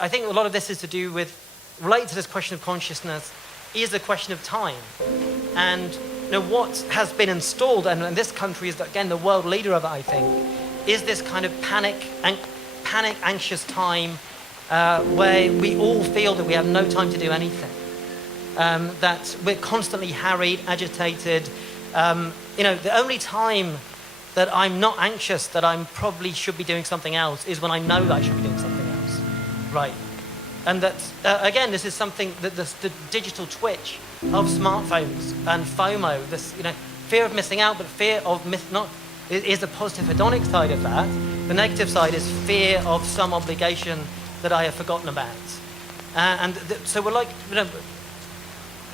I think a lot of this is to do with, related to this question of consciousness, is a question of time. And what has been installed, and this country is, again, the world leader of it, I think, is this kind of panic, anxious time where we all feel that we have no time to do anything. That we're constantly harried, agitated. The only time that I'm not anxious, that I probably should be doing something else, is when I know that I should be doing something else. Right. And that, again, this is something that the digital twitch of smartphones and FOMO, this, fear of missing out, but fear of is the positive hedonic side of that. The negative side is fear of some obligation that I have forgotten about. So we're like,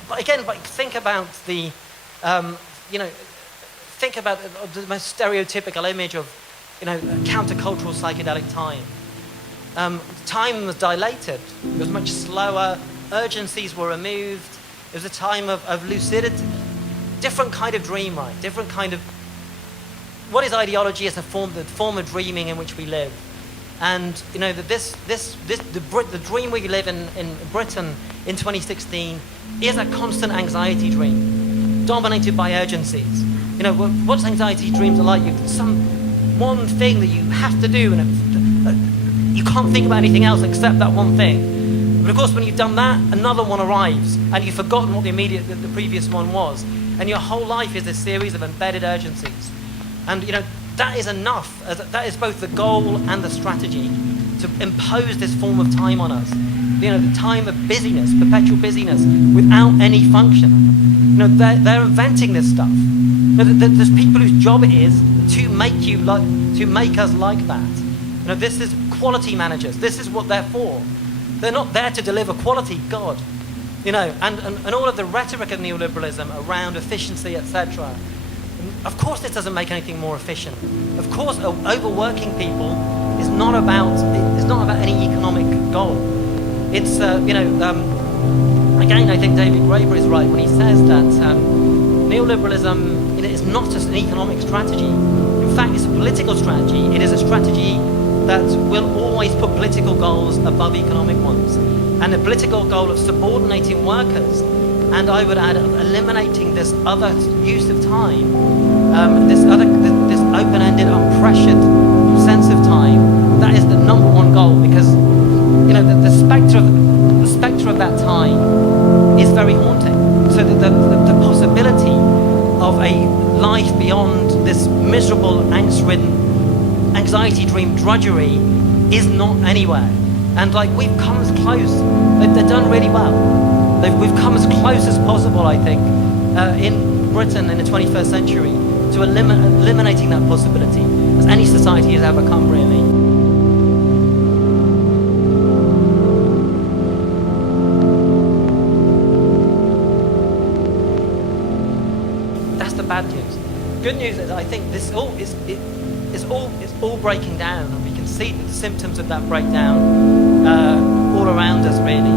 but again, think about the, think about the most stereotypical image of, countercultural psychedelic time. Time was dilated. It was much slower. Urgencies were removed. It was a time of lucidity. Different kind of dream, right? Different kind of... What is ideology as the form of dreaming in which we live? And, that the dream we live in Britain in 2016 is a constant anxiety dream, dominated by urgencies. What anxiety dreams are like? Some one thing that you have to do, and you can't think about anything else except that one thing. But of course, when you've done that, another one arrives, and you've forgotten what the previous one was. And your whole life is a series of embedded urgencies. And, that is enough. That is both the goal and the strategy to impose this form of time on us. The time of busyness, perpetual busyness, without any function. They're inventing this stuff. There's people whose job it is to make us like that. This is quality managers. This is what they're for. They're not there to deliver quality, God. And all of the rhetoric of neoliberalism around efficiency, etc. Of course, this doesn't make anything more efficient. Of course, overworking people is not about any economic goal. It's again, I think David Graeber is right when he says that neoliberalism is not just an economic strategy. In fact, it's a political strategy. It is a strategy that will always put political goals above economic ones, and the political goal of subordinating workers, and I would add, of eliminating this other use of time, this open-ended, unpressured sense of time. That is the number one goal, because the spectre of that time is very haunting. So the possibility of a life beyond this miserable, anxiety dream drudgery is not anywhere. And we've come as close. They've done really well. We've come as close as possible, I think, in Britain in the 21st century to eliminating that possibility as any society has ever come, really. That's the bad news. Good news is I think this all is all breaking down, and we can see the symptoms of that breakdown all around us, really.